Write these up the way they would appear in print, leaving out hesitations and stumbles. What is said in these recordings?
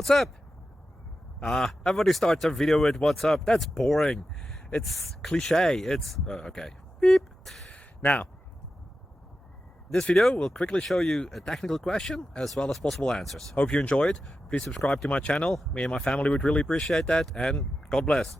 What's up? Everybody starts their video with what's up. That's boring. It's cliche. It's okay. Beep. Now, this video will quickly show you a technical question as well as possible answers. Hope you enjoy it. Please subscribe to my channel. Me and my family would really appreciate that, and God bless.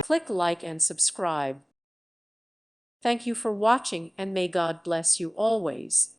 Click like and subscribe. Thank you for watching, and may God bless you always.